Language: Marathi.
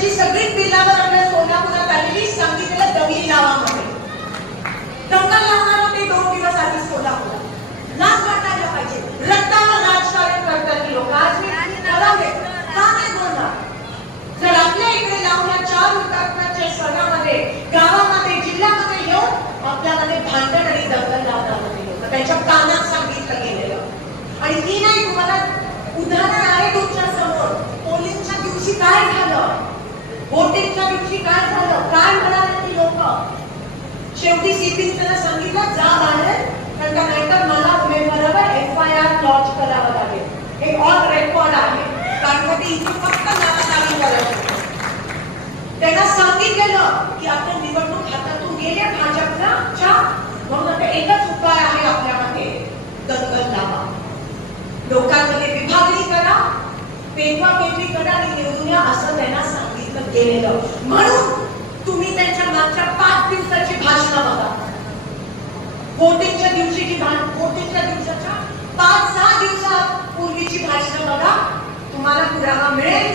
त्यांची सगळीच बिल्लावर आपल्या सोनापुरात आलेली सांगितलेलं दंगल नावामध्ये दंगल लावणार होते दोन दिवस आधी सोलापूर. लाच वाटायला पाहिजे. रक्तावर राजकारण करतात की लोक. आज मी ठरावे का नाही बोलणार जर आपल्या इकडे लावल्या चार हुतात्म्याच्या शहरामध्ये गावामध्ये जिल्ह्यामध्ये येऊन आपल्यामध्ये भांडण आणि दंगल लावणार होते लोक. त्यांच्या कानात सांगितलं गेलेलं. आणि ती नाही तुम्हाला उदाहरण आहे तुमच्यासमोर. पोलिंगच्या दिवशी काय वोटिंगच्या दिवशी काय झालं? काय म्हणाले ती लोक? शेवटी सीपीने त्यांना सांगितलं जा बाहेर कारण का नाहीतर मला उमेदवारावर एफ आय आर लॉन्च करावं लागेल. हे ऑन रेकॉर्ड आहे. कारण का ते इथे फक्त नाराजी करत त्यांना सांगितलेलं की आता निवडणूक हातातून गेले भाजपच्या म्हणून आता एकच उपाय आहे आपल्यामध्ये दंगल लावा. लोकांमध्ये विभागणी करा. पेटवा पेटवी करा आणि निवडून या असं त्यांना केलेलं. म्हणून तुम्ही त्यांच्या मागच्या पाच दिवसाची भाषणं बघा. बोटिंगच्या दिवशीची बोटिंगच्या दिवसाच्या पाच सहा दिवसापूर्वीची भाषणं बघा. तुम्हाला पुरावा मिळेल.